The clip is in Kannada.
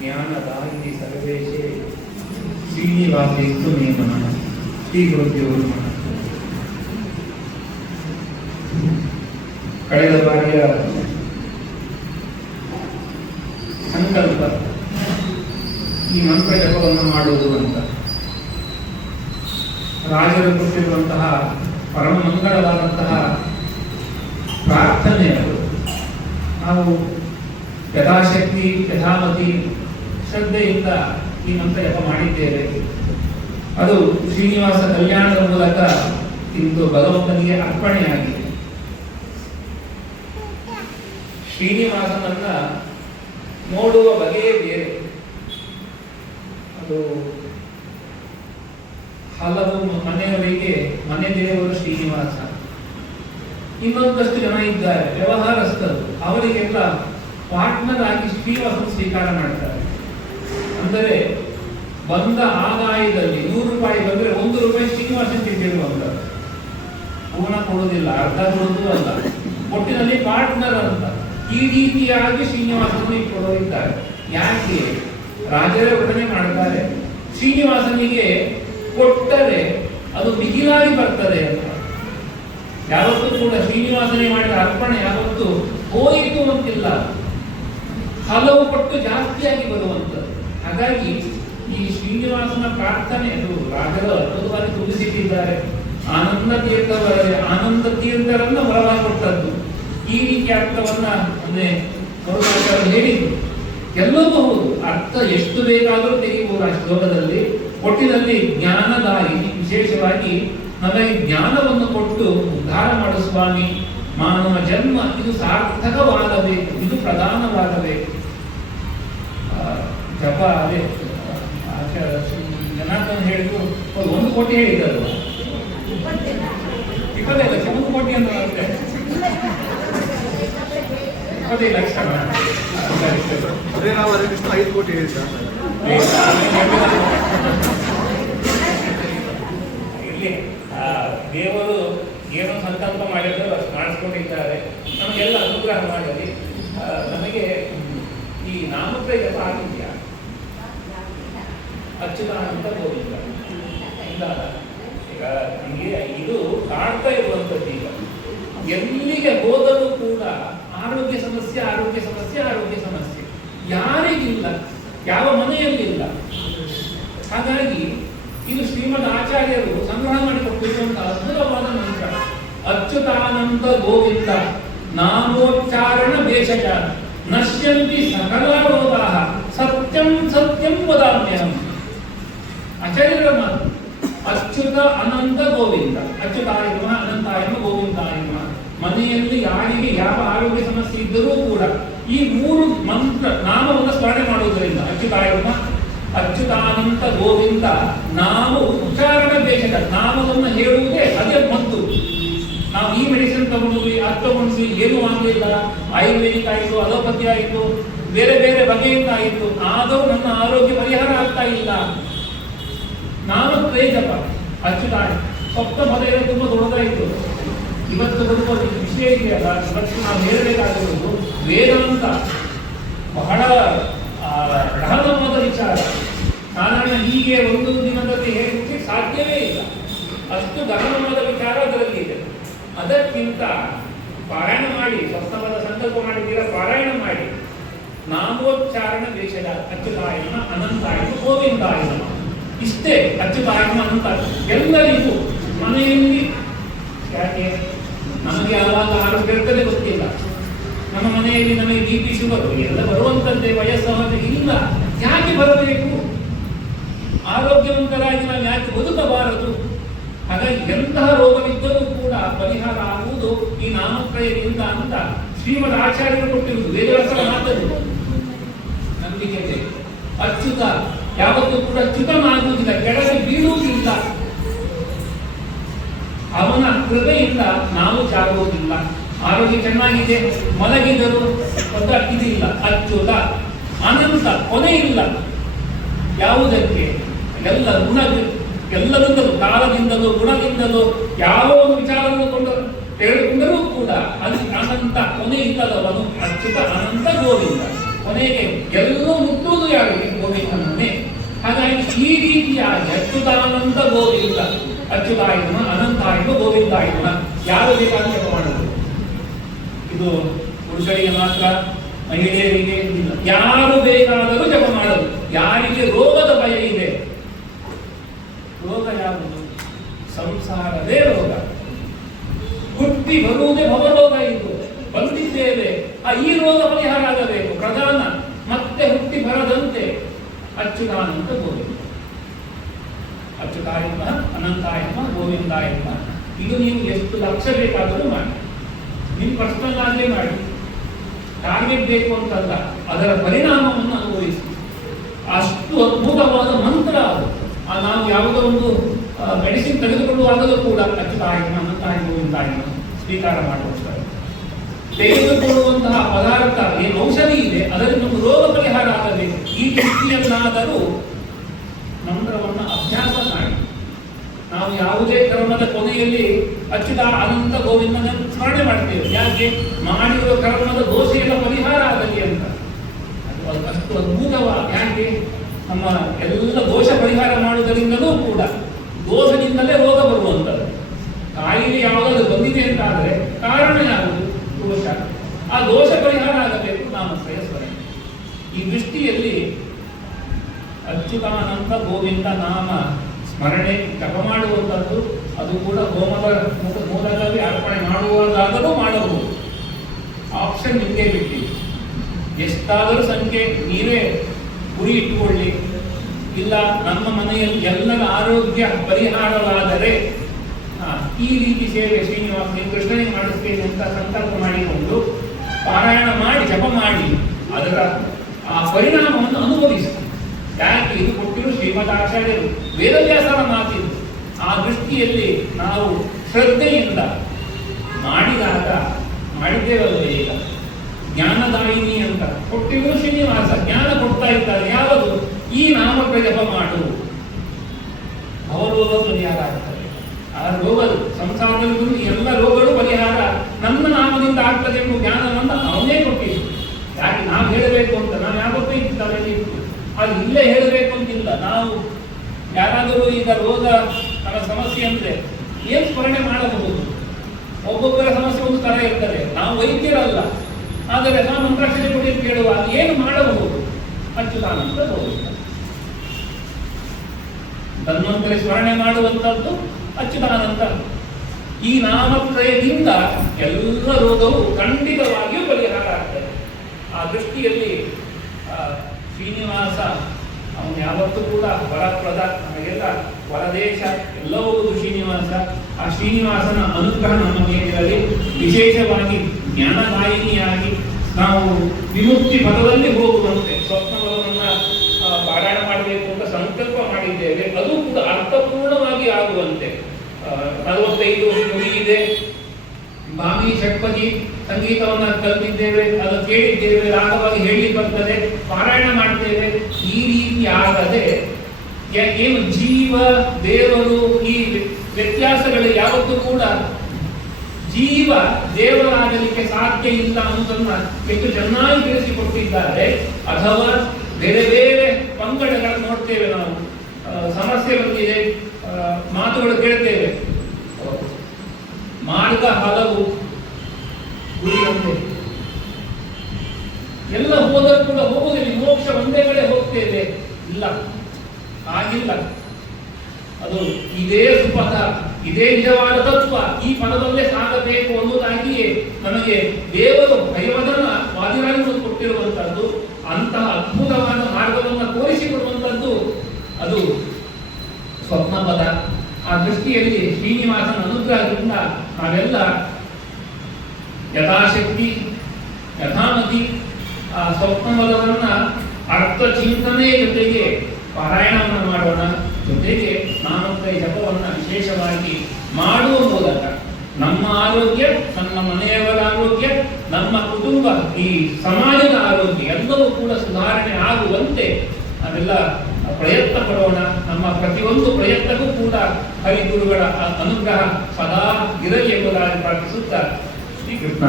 ಜ್ಞಾನದಾಯಿನಿ ಸರ್ವೇಶೇ ಶ್ರೀನಿವಾಸೇಸ್ತು ಮೇ ನಮಃ. ಶ್ರೀ ಗುರುಭ್ಯೋ ನಮಃ. ಕಳೆದ ಬಾರಿಯ ಸಂಕಲ್ಪ ಈ ಮಂತ್ರ ಜಪವನ್ನು ಮಾಡುವುದು ಅಂತ ರಾಜರು ಕೊಟ್ಟಿರುವಂತಹ ಪರಮ ಮಂಗಳವಾದಂತಹ ಪ್ರಾರ್ಥನೆ ಅದು. ನಾವು ಯಥಾಶಕ್ತಿ ಯಥಾಮತಿ ಶ್ರದ್ಧೆಯಿಂದ ಈ ಮಂತ್ರ ಜಪ ಮಾಡಿದ್ದೇವೆ. ಅದು ಶ್ರೀನಿವಾಸ ಕಲ್ಯಾಣದ ಮೂಲಕ ಇಂದು ಭಗವಂತನಿಗೆ ಅರ್ಪಣೆಯಾಗಿದೆ. ಶ್ರೀನಿವಾಸನನ್ನ ನೋಡುವ ಬಗೆಯೇ ಬೇರೆ. ಅದು ಹಲವು ಮನೆಯವರಿಗೆ ಮನೆ ದೇವರು ಶ್ರೀನಿವಾಸ. ಇನ್ನೊಂದಷ್ಟು ಜನ ಇದ್ದಾರೆ ವ್ಯವಹಾರಸ್ಥರು, ಅವರಿಗೆಲ್ಲ ಪಾರ್ಟ್ನರ್ ಆಗಿ ಶ್ರೀನಿವಾಸನ ಸ್ವೀಕಾರ ಮಾಡ್ತಾರೆ. ಅಂದರೆ ಬಂದ ಆದಾಯದಲ್ಲಿ 100 ರೂಪಾಯಿ ಬಂದರೆ 1 ರೂಪಾಯಿ ಶ್ರೀನಿವಾಸನ ತಿಂದಿರುವಂಥದ್ದು. ಪೂರ್ಣ ಕೊಡುವುದಿಲ್ಲ, ಅರ್ಧ ಕೊಡುವುದೂ ಅಲ್ಲ, ಒಟ್ಟಿನಲ್ಲಿ ಪಾರ್ಟ್ನರ್ ಅಂತ. ಈ ರೀತಿಯಾಗಿ ಶ್ರೀನಿವಾಸನ ಇಟ್ಕೊಳ್ಳೋರಿದ್ದಾರೆ. ಯಾಕೆ? ರಾಜರೇ ಒಡನೆ ಮಾಡ್ತಾರೆ. ಶ್ರೀನಿವಾಸನಿಗೆ ಕೊಟ್ಟರೆ ಅದು ಮಿಗಿಲಾಗಿ ಬರ್ತದೆ ಅಂತ. ಯಾವತ್ತೂ ಕೂಡ ಶ್ರೀನಿವಾಸನೇ ಮಾಡಿದ ಅರ್ಪಣೆ ಯಾವತ್ತು ಹೋಯಿತು ಅಂತಿಲ್ಲ, ಹಲವು ಪಟ್ಟು ಜಾಸ್ತಿಯಾಗಿ ಬರುವಂಥದ್ದು. ಹಾಗಾಗಿ ಈ ಶ್ರೀನಿವಾಸನ ಪ್ರಾರ್ಥನೆ ಅದು ರಾಜರು ಅದ್ಭುತವಾಗಿ ತುಂಬಿಸಿಟ್ಟಿದ್ದಾರೆ. ಆನಂದ ತೀರ್ಥವರೇ ಆನಂದ ತೀರ್ಥರನ್ನ ಹೊರವಾಗಿ ಕೊಟ್ಟದ್ದು. ಈ ರೀತಿಯ ಅರ್ಥವನ್ನ ಹೇಳಿದ್ರು. ಎಲ್ಲವೂ ಹೌದು, ಅರ್ಥ ಎಷ್ಟು ಬೇಕಾದರೂ ತೆಗೆಯಬಹುದು ಆ ಶ್ಲೋಕದಲ್ಲಿ. ಒಟ್ಟಿನಲ್ಲಿ ಜ್ಞಾನದಾಯಿನಿ, ವಿಶೇಷವಾಗಿ ನಮಗೆ ಜ್ಞಾನವನ್ನು ಕೊಟ್ಟು ಉದ್ಧಾರ ಮಾಡು ಸ್ವಾಮಿ. ಮಾನವ ಜನ್ಮ ಇದು ಸಾರ್ಥಕವಾಗಬೇಕು, ಇದು ಪ್ರಧಾನವಾಗಬೇಕು. ಜಪ ಅದೇ ಜನಾರ್ದನ್ ಹೇಳಿದ್ರು 1 ಕೋಟಿ ಹೇಳಿದ್ರು. 25 ಲಕ್ಷ 1 ಕೋಟಿ ಅಂತ ಬರುತ್ತೆ. 25 ಲಕ್ಷ ನಾವು ಅದಕ್ಕಿಷ್ಟು 5 ಕೋಟಿ ಹೇಳಿದ್ದ ಇಲ್ಲಿ ದೇವರು ಏನೋ ಸಂಕಲ್ಪ ಮಾಡಿದ್ರು ಅಷ್ಟು ಮಾಡಿಸ್ಕೊಂಡಿದ್ದಾರೆ. ನಮಗೆಲ್ಲ ಅನುಗ್ರಹ ಮಾಡಲಿ. ನಮಗೆ ಈ ನಾಮತ್ರ ಜಪ ಆಗಿದೆಯಾ? ಅಚ್ಯುತಾನಂತ ಗೋವಿಂದ ಇಲ್ಲ. ಈಗ ನಮಗೆ ಇದು ಕಾಡ್ತಾ ಇರುವಂಥದ್ದು. ಈಗ ಎಲ್ಲಿಗೆ ಹೋದರೂ ಕೂಡ ಆರೋಗ್ಯ ಸಮಸ್ಯೆ ಆರೋಗ್ಯ ಸಮಸ್ಯೆ ಆರೋಗ್ಯ ಸಮಸ್ಯೆ. ಯಾರಿಗಿಲ್ಲ? ಯಾವ ಮನೆಯಲ್ಲಿಲ್ಲ? ಹಾಗಾಗಿ ಇದು ಶ್ರೀಮದ್ ಆಚಾರ್ಯರು ಸಂಗ್ರಹ ಮಾಡಿಕೊಟ್ಟಿರುವಂತಹ ಅದ್ಭುತವಾದ ಮಂತ್ರ. ಅಚ್ಯುತಾನಂದ ಗೋವಿಂದ ನಾಮೋಚ್ಚಾರಣ ಭೇಷಜ ನಶ್ಯಂತಿ ಸಕಲ ರೋಗಾಃ ಸತ್ಯಂ ಸತ್ಯಂ ವದಾಮ್ಯಹಂ. ಆಚಾರ್ಯರ ಮಾತು. ಅಚ್ಯುತ ಅನಂತ ಗೋವಿಂದ. ಅಚ್ಯುತಾಯ ನಮಃ, ಅನಂತಾಯ ನಮಃ, ಗೋವಿಂದಾಯ ನಮಃ. ಮನೆಯಲ್ಲಿ ಯಾರಿಗೆ ಯಾವ ಆರೋಗ್ಯ ಸಮಸ್ಯೆ ಇದ್ದರೂ ಕೂಡ ಈ 3 ಮಂತ್ರ ನಾಮವನ್ನು ಸ್ಮರಣೆ ಮಾಡುವುದರಿಂದ ಅಚ್ಯುತಾಯ ನಮಃ, ಅಚ್ಯುತಾನಂತ ಗೋವಿಂದ ನಾಮ ಉಚ್ಚಾರಣ ಬೇಷಕ. ನಾಮವನ್ನು ಹೇಳುವುದೇ ಅದೇ ಮದ್ದು. ನಾವು ಈ ಮೆಡಿಸಿನ್ ತಗೊಂಡ್ವಿ, ಅದು ತಗೊಂಡ್ವಿ, ಏನೂ ಆಗಲಿಲ್ಲ. ಆಯುರ್ವೇದಿಕ್ ಆಯಿತು, ಅಲೋಪತಿ ಆಯಿತು, ಬೇರೆ ಬೇರೆ ಬಗೆಯಿಂದ ಆಯಿತು, ಆದರೂ ನನ್ನ ಆರೋಗ್ಯ ಪರಿಹಾರ ಆಗ್ತಾ ಇಲ್ಲ. ನಾಮತ್ರಯ ಜಪ ಅಚ್ಯುತಾಯ. ಸ್ವಪ್ನ ಮೊದಲೇ ತುಂಬ ದೊಡ್ಡದಾಯಿತು. ಇವತ್ತು ಬರುವ ವಿಷಯ ಇದೆಯಲ್ಲ, ಇವತ್ತು ನಾವು ಹೇಳಬೇಕಾಗಿರುವುದು ವೇದಾಂತ ಬಹಳ ಗಹನವಾದ ವಿಚಾರ. ಸಾಧಾರಣ ಹೀಗೆ ಒಂದು ದಿನದಲ್ಲಿ ಹೇಳಲಿಕ್ಕೆ ಸಾಧ್ಯವೇ ಇಲ್ಲ. ಅಷ್ಟು ಗಹನವಾದ ವಿಚಾರ ಅದರಲ್ಲಿ ಇದೆ. ಅದಕ್ಕಿಂತ ಪಾರಾಯಣ ಮಾಡಿ, ಸ್ವಪ್ನವಾದ ಸಂಕಲ್ಪ ಮಾಡಿದ್ದೀರ, ಪಾರಾಯಣ ಮಾಡಿ. ನಾಮೋಚ್ಚಾರಣ ವೇಷದ ಅಚ್ಯುತಾಯ ನಮಃ, ಅನಂತಾಯ ನಮಃ, ಗೋವಿಂದಾಯ ನಮಃ. ಇಷ್ಟೇ ಅಚ್ಯುತಾಯ ನಮಃ ಅನಂತ. ಎಲ್ಲರಿಗೂ ಮನೆಯಲ್ಲಿ ಯಾಕೆ ನಮಗೆ ಯಾವಾಗ ಆರೋಗ್ಯ ಇರ್ತದೆ ಗೊತ್ತಿಲ್ಲ. ನಮ್ಮ ಮನೆಯಲ್ಲಿ ನಮಗೆ BP ಶುಗರ್ ಎಲ್ಲ ಬರುವಂತಂತೆ ವಯಸ್ಸು ಇಲ್ಲ. ಯಾಕೆ ಬರಬೇಕು? ಆರೋಗ್ಯವಂತರಾಗಿ ನಾವು ಯಾಕೆ ಬದುಕಬಾರದು? ಹಾಗಾಗಿ ಎಂತಹ ರೋಗವಿದ್ದರೂ ಕೂಡ ಪರಿಹಾರ ಆಗುವುದು ಈ ನಾಮತ್ರಯದಿಂದ ಅಂತ ಶ್ರೀಮದ್ ಆಚಾರ್ಯರು ಕೊಟ್ಟಿರುವುದು. ವೇದವ್ಯಾಸರ ಮಾತದು ನಂಬಿಕೆ ಬೇಕು. ಅಚ್ಯುತ ಯಾವತ್ತೂ ಕೂಡ ಚ್ಯುತನಾಗುವುದಿಲ್ಲ, ಕೆಳಗೆ ಬೀಳುವುದಿಲ್ಲ. ಅವನ ಕೃಪೆಯಿಂದ ನಾವು ಜಾಗುವುದಿಲ್ಲ. ಆರೋಗ್ಯ ಚೆನ್ನಾಗಿದೆ, ಮಲಗಿದರು ಒದ್ದಾಗ್ತಿದಿಲ್ಲ. ಅಚ್ಯುತ ಅನಂತ, ಕೊನೆ ಇಲ್ಲ ಯಾವುದಕ್ಕೆ. ಎಲ್ಲ ಗುಣ, ಎಲ್ಲರಿಂದಲೂ, ಕಾಲದಿಂದಲೂ ಗುಣದಿಂದಲೂ ಯಾವ ಒಂದು ವಿಚಾರವನ್ನು ತೆಗೆದುಕೊಂಡರೂ ಕೂಡ ಅಲ್ಲಿ ಅನಂತ, ಕೊನೆ ಇಲ್ಲದವನು ಅಚ್ಯುತ ಅನಂತ ಗೋವಿಂದ. ಕೊನೆಗೆ ಎಲ್ಲರೂ ಮುಟ್ಟುವುದು ಯಾರು? ರೀತಿಯಾಗಿ ಅಚ್ಯುತಾನಂತ ಗೋವಿಂದ, ಅಚ್ಯುತಾಯನ ಅನಂತಾಯನ ಗೋವಿಂದಾಯನ ಯಾರು ಬೇಕಾದ್ರೂ ಜಪ ಮಾಡೋದು. ಇದು ಪುರುಷರಿಗೆ ಮಾತ್ರ, ಮಹಿಳೆಯರಿಗೆ ಇಲ್ಲ, ಯಾರು ಬೇಕಾದರೂ ಜಪ ಮಾಡೋದು. ಯಾರಿಗೆ ರೋಗದ ಭಯ ಇದೆ, ರೋಗ ಯಾವುದು? ಸಂಸಾರವೇ ರೋಗ. ಹುಟ್ಟಿ ಬರುವುದೇ ಭವರೋಗ. ಇದು ಬಂದಿದ್ದೇವೆ, ಈ ರೋಗ ಪರಿಹಾರ ಆಗಬೇಕು ಪ್ರಧಾನ. ಮತ್ತೆ ಹುಟ್ಟಿ ಬರದಂತೆ ಅಚ್ಯುತಾನಂತ ಗೋವಿಂದ, ಅಚ್ಯುತಾಯಮ್ಮ ಅನಂತಾಯಮ್ಮ ಗೋವಿಂದಾಯಮ್ಮ. ಇದು ನೀವು ಎಷ್ಟು ಲಕ್ಷ ಬೇಕಾದರೂ ಮಾಡಿ, ನಿಮ್ಮ ಪರ್ಸನಲ್ ಆಗಲೇ ಮಾಡಿ. ಟಾರ್ಗೆಟ್ ಬೇಕು ಅಂತಲ್ಲ, ಅದರ ಪರಿಣಾಮವನ್ನು ಅನುಭವಿಸಿ. ಅಷ್ಟು ಅದ್ಭುತವಾದ ಮಂತ್ರ ಅದು. ನಾವು ಯಾವುದೋ ಒಂದು ಮೆಡಿಸಿನ್ ತೆಗೆದುಕೊಳ್ಳುವಾಗಲೂ ಕೂಡ ಅಚ್ಯುತಾಯಮ್ಮ ಅನಂತಾಯಮ್ಮ ಗೋವಿಂದಾಯಮ್ಮ ಸ್ವೀಕಾರ ಮಾಡುತ್ತಾರೆ. ತೆಗೆದುಕೊಳ್ಳುವಂತಹ ಪದಾರ್ಥ ಏನು ಔಷಧಿ ಇದೆ ಅದರಲ್ಲಿ ಒಂದು ರೋಗ ಪರಿಹಾರ ಆಗಬೇಕು. ಈ ದೃಷ್ಟಿಯನ್ನಾದರೂ ಮಂತ್ರವನ್ನು ಅಭ್ಯಾಸ ಮಾಡಿ. ನಾವು ಯಾವುದೇ ಕರ್ಮದ ಕೊನೆಯಲ್ಲಿ ಅಚ್ಯುತ ಅನಂತ ಗೋವಿಂದನ ಸ್ಮರಣೆ ಮಾಡ್ತೇವೆ. ಯಾಕೆ? ಮಾಡಿರುವ ಕರ್ಮದ ದೋಷ ಎಲ್ಲ ಪರಿಹಾರ ಆಗಲಿ ಅಂತ. ಅದು ಅಷ್ಟು ಅದ್ಭುತವಾದ. ಯಾಕೆ? ನಮ್ಮ ಎಲ್ಲ ದೋಷ ಪರಿಹಾರ ಮಾಡುವುದರಿಂದಲೂ ಕೂಡ ದೋಷದಿಂದಲೇ ರೋಗ ಬರುವಂಥದ್ದು. ಕಾಯಿಲೆ ಯಾವುದಾದ್ರು ಬಂದಿದೆ ಅಂತ ಆದರೆ ಕಾರಣ ಯಾವುದು? ದೋಷ. ಆ ದೋಷ ಪರಿಹಾರ ಆಗಬೇಕು ನಾಮತ್ರಯ ಸ್ಮರಣೆ. ಈ ದೃಷ್ಟಿಯಲ್ಲಿ ಅಚ್ಯುತಾನಂತ ಗೋವಿಂದ ನಾಮ ಸ್ಮರಣೆ ಜಪ ಮಾಡುವಂಥದ್ದು, ಅದು ಕೂಡ ಹೋಮದ ಮೂಲದಲ್ಲಿ ಅರ್ಪಣೆ ಮಾಡುವುದಾದರೂ ಮಾಡಬಹುದು. ಆಪ್ಷನ್ ನಿಮಗೆ ಬಿಟ್ಟು ಎಷ್ಟಾದರೂ ಸಂಖ್ಯೆ ನೀವೇ ಗುರಿ ಇಟ್ಟುಕೊಳ್ಳಿ. ಇಲ್ಲ ನಮ್ಮ ಮನೆಯಲ್ಲಿ ಎಲ್ಲರ ಆರೋಗ್ಯ ಪರಿಹಾರವಾದರೆ ಈ ರೀತಿ ಸೇವೆ ಶ್ರೀನಿವಾಸ ಕೃಷ್ಣನಿಗೆ ಮಾಡಿಸ್ತೇನೆ ಅಂತ ಸಂಕಲ್ಪ ಮಾಡಿಕೊಂಡು ಪಾರಾಯಣ ಮಾಡಿ ಜಪ ಮಾಡಿ ಅದರ ಆ ಪರಿಣಾಮವನ್ನು ಅನುಭವಿಸಿ. ಯಾಕೆ? ಇದು ಕೊಟ್ಟಿರು ಶ್ರೀಮದ್ ಆಚಾರ್ಯರು, ವೇದವ್ಯಾಸರ ಮಾತಿದ್ದು. ಆ ದೃಷ್ಟಿಯಲ್ಲಿ ನಾವು ಶ್ರದ್ಧೆಯಿಂದ ಮಾಡಿದಾಗ ಮಾಡಿದ್ದೇವಲ್ಲ, ಈಗ ಜ್ಞಾನದಾಯಿನಿ ಅಂತ ಕೊಟ್ಟಿದ್ರು ಶ್ರೀನಿವಾಸ, ಜ್ಞಾನ ಕೊಡ್ತಾ ಇದ್ದಾರೆ. ಯಾವುದು? ಈ ನಾಮಕ ಜಪ ಮಾಡು, ಅವರೋಗ ಪರಿಹಾರ ಆಗ್ತದೆ. ಆ ರೋಗ ಸಂಸಾರದಲ್ಲಿ ಎಲ್ಲ ರೋಗಗಳು ಪರಿಹಾರ ನನ್ನ ನಾಮದಿಂದ ಆಗ್ತದೆ ಎಂಬ ಜ್ಞಾನವನ್ನು ಅವನೇ ಕೊಟ್ಟಿದ್ದು. ಯಾಕೆ? ನಾವು ಹೇಳಬೇಕು ಅಂತ ನಾವು ಯಾವತ್ತೂ ಇರ್ತವೆ ಅದು ಇಲ್ಲೇ ಹೇಳಬೇಕು ಅಂತಿಲ್ಲ. ನಾವು ಯಾರಾದರೂ ಈಗ ರೋಗ ನಮ್ಮ ಸಮಸ್ಯೆ ಅಂದರೆ ಏನು ಸ್ಮರಣೆ ಮಾಡಬಹುದು? ಒಬ್ಬೊಬ್ಬರ ಸಮಸ್ಯೆ ಒಂದು ಥರ ಇರ್ತದೆ. ನಾವು ವೈದ್ಯರಲ್ಲ, ಆದರೆ ನಾವು ಮಂತ್ರಾಕ್ಷತೆ ಕೊಡಿ ಕೇಳುವಾಗ ಏನು ಮಾಡಬಹುದು? ಅಚ್ಯುತಾನಂತ ಗೋವಿಂದ ಧನ್ವಂತರಿ ಸ್ಮರಣೆ ಮಾಡುವಂಥದ್ದು ಅಚ್ಯುತಾನಂತ. ಈ ನಾಮತ್ರಯದಿಂದ ಎಲ್ಲ ರೋಗವು ಖಂಡಿತವಾಗಿಯೂ ಪರಿಹಾರ ಆಗ್ತದೆ. ಆ ದೃಷ್ಟಿಯಲ್ಲಿ ಶ್ರೀನಿವಾಸ ಅವನು ಯಾವತ್ತೂ ಕೂಡ ವರಪ್ರದ, ನಮಗೆಲ್ಲ ವರದೇಶ ಎಲ್ಲವೂ ಶ್ರೀನಿವಾಸ. ಆ ಶ್ರೀನಿವಾಸನ ಅನುಗ್ರಹ ನಮ್ಮ ಮೇಲಿರಲಿ. ವಿಶೇಷವಾಗಿ ಜ್ಞಾನದಾಯಿನಿಯಾಗಿ ನಾವು ವಿಮುಕ್ತಿ ಪದದಲ್ಲಿ ಹೋಗುವಂತೆ ಸ್ವಪ್ನವನ್ನು ಪಾರಾಯಣ ಮಾಡಬೇಕು ಅಂತ ಸಂಕಲ್ಪ ಮಾಡಿದ್ದೇವೆ. ಅದು ಕೂಡ ಅರ್ಥಪೂರ್ಣವಾಗಿ ಆಗುವಂತೆ 45 ನುಡಿ ಇದೆ. ಭಾಮಿ ಷಟ್ಪದಿ ಸಂಗೀತವನ್ನು ಕಲಿತಿದ್ದೇವೆ, ಅದು ಕೇಳಿದ್ದೇವೆ, ರಾಗವಾಗಿ ಹೇಳಿ ಬರ್ತದೆ, ಪಾರಾಯಣ ಮಾಡ್ತೇವೆ. ಈ ರೀತಿ ಆಗದೆ ಏನು ಜೀವ ದೇವರು ಈ ವ್ಯತ್ಯಾಸಗಳು ಯಾವತ್ತೂ ಕೂಡ ಜೀವ ದೇವರಾಗಲಿಕ್ಕೆ ಸಾಧ್ಯ ಇಲ್ಲ ಅನ್ನೋದನ್ನ ಎಷ್ಟು ಚೆನ್ನಾಗಿ ತಿಳಿಸಿಕೊಟ್ಟಿದ್ದಾರೆ. ಅಥವಾ ಬೇರೆ ಬೇರೆ ಪಂಗಡಗಳನ್ನು ನೋಡ್ತೇವೆ ನಾವು, ಸಮಸ್ಯೆ ಬಂದಿದೆ, ಮಾತುಗಳು ಕೇಳ್ತೇವೆ, ಮಾರ್ಗ ಹಲವು ಗುರಿ ಒಂದೇ. ಎಲ್ಲ ಹೋದರೂ ಕೂಡ ಹೋಗುವುದಿಲ್ಲ, ಮೋಕ್ಷ ಒಂದೇ ಕಡೆ ಹೋಗ್ತೇವೆ. ಇಲ್ಲ, ಆಗಿಲ್ಲ. ಅದು ಇದೇ ಸುಪಥ, ಇದೇ ನಿಜವಾದ ತತ್ವ, ಈ ಪದದಲ್ಲೇ ಸಾಗಬೇಕು ಅನ್ನೋದಾಗಿಯೇ ನಮಗೆ ದೇವರು ಭಯವದನ ವಾದಿರಾಜರು ಕೊಟ್ಟಿರುವಂತದ್ದು. ಅಂತಹ ಅದ್ಭುತವಾದ ಮಾರ್ಗವನ್ನು ತೋರಿಸಿಕೊಡುವಂಥದ್ದು ಅದು ಸ್ವಪ್ನ ಪದ. ಆ ದೃಷ್ಟಿಯಲ್ಲಿ ಶ್ರೀನಿವಾಸನ ಅನುಗ್ರಹದಿಂದ ನಾವೆಲ್ಲ ಯಥಾಶಕ್ತಿ ಯಥಾಮತಿ ಆ ಸ್ವಪ್ನ ಪದವನ್ನ ಅರ್ಥ ಚಿಂತನೆಯ ಜೊತೆಗೆ ಪಾರಾಯಣವನ್ನು ಮಾಡೋಣ. ಜೊತೆಗೆ ನಾಮತ್ರಯ ಜಪವನ್ನು ವಿಶೇಷವಾಗಿ ಮಾಡುವ ಮೂಲಕ ನಮ್ಮ ಆರೋಗ್ಯ, ನಮ್ಮ ಮನೆಯವರ ಆರೋಗ್ಯ, ನಮ್ಮ ಕುಟುಂಬ, ಈ ಸಮಾಜದ ಆರೋಗ್ಯ ಎಲ್ಲವೂ ಕೂಡ ಸುಧಾರಣೆ ಆಗುವಂತೆ ನಾವೆಲ್ಲ ಪ್ರಯತ್ನ ಪಡೋಣ. ನಮ್ಮ ಪ್ರತಿಯೊಂದು ಪ್ರಯತ್ನಕ್ಕೂ ಕೂಡ ಹರಿಗುರುಗಳ ಅನುಗ್ರಹ ಸದಾ ಇರಲಿ ಎಂಬುದಾಗಿ ಪ್ರಾರ್ಥಿಸುತ್ತಾ ಶ್ರೀಕೃಷ್ಣ.